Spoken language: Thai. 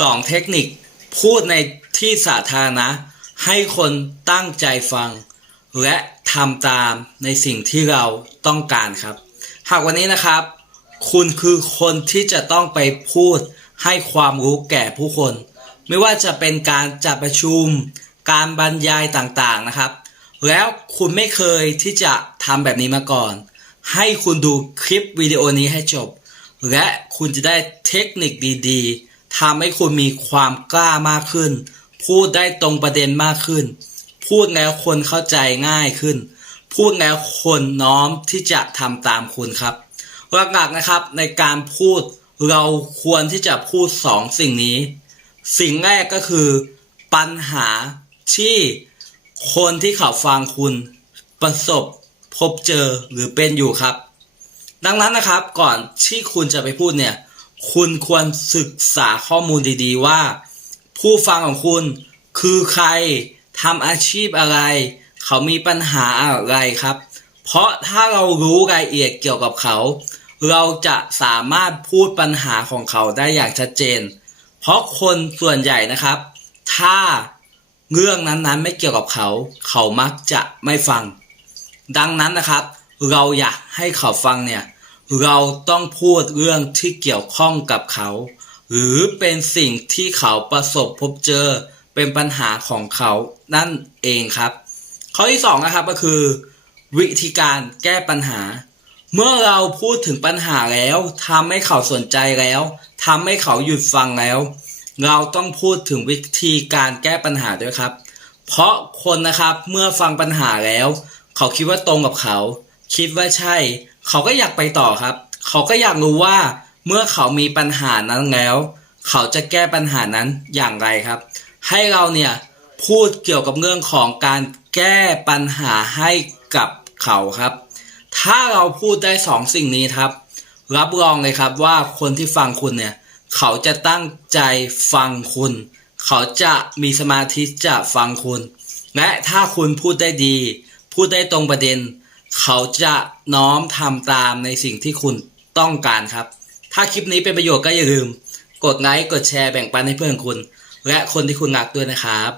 สองเทคนิคพูดในที่สาธารณะให้คนตั้งใจฟัง และทำตามในสิ่งที่เราต้องการครับ หากวันนี้นะครับ คุณคือคนที่จะต้องไปพูดให้ความรู้แก่ผู้คน ไม่ว่าจะเป็นการจัดประชุม การบรรยายต่างๆนะครับ แล้วคุณไม่เคยที่จะทำแบบนี้มาก่อน ให้คุณดูคลิปวิดีโอนี้ให้จบ และคุณจะได้เทคนิคดีๆ ทำให้คุณมีความกล้ามากขึ้น พูดได้ตรงประเด็นมากขึ้น พูดแล้วคนเข้าใจง่ายขึ้น พูดแล้วคนน้อมที่จะทำตามคุณครับหลักๆนะครับในการพูดเราควรที่จะพูดสองสิ่งนี้ สิ่งแรกก็คือ ปัญหาที่คนที่เขาฟังคุณ ประสบพบเจอหรือเป็นอยู่ครับ ดังนั้นนะครับก่อนที่คุณจะไปพูดเนี่ย คุณควรศึกษาข้อมูลดีๆว่า ผู้ฟังของคุณคือใครทำอาชีพอะไร เขามีปัญหาอะไรครับ เพราะถ้าเรารู้รายละเอียดเกี่ยวกับเขา เราจะสามารถพูดปัญหาของเขาได้อย่างชัดเจน เพราะคนส่วนใหญ่นะครับ ถ้าเรื่องนั้นๆไม่เกี่ยวกับเขา เขามักจะไม่ฟัง ดังนั้นนะครับ เราอยากให้เขาฟังเนี่ย เราต้องพูดเรื่องที่เกี่ยวข้องกับเขา หรือเป็นสิ่งที่เขาประสบพบเจอเป็นปัญหาของเขานั่นเองครับ ข้อที่สองนะครับก็คือ วิธีการแก้ปัญหา เมื่อเราพูดถึงปัญหาแล้วทำให้เขาสนใจแล้วทำให้เขาหยุดฟังแล้ว เราต้องพูดถึงวิธีการแก้ปัญหาด้วยครับ เพราะคนนะครับเมื่อฟังปัญหาแล้ว เขาคิดว่าตรงกับเขา คิดว่าใช่ เขาก็อยากไปต่อครับ เขาก็อยากรู้ว่าเมื่อเขามีปัญหานั้นแล้ว เขาจะแก้ปัญหานั้นอย่างไรครับ ให้เราเนี่ยพูดเกี่ยวกับเรื่องของการแก้ปัญหาให้กับเขาครับ ถ้าเราพูดได้สองสิ่งนี้ครับ รับรองเลยครับว่าคนที่ฟังคุณเนี่ย เขาจะตั้งใจฟังคุณ เขาจะมีสมาธิจะฟังคุณ และถ้าคุณพูดได้ดี พูดได้ตรงประเด็น เขาจะน้อมทำตามในสิ่งที่คุณต้องการครับ ถ้าคลิปนี้เป็นประโยชน์ก็อย่าลืม กดไลค์กดแชร์แบ่งปันให้เพื่อนคุณ และคนที่คุณรักด้วยนะครับ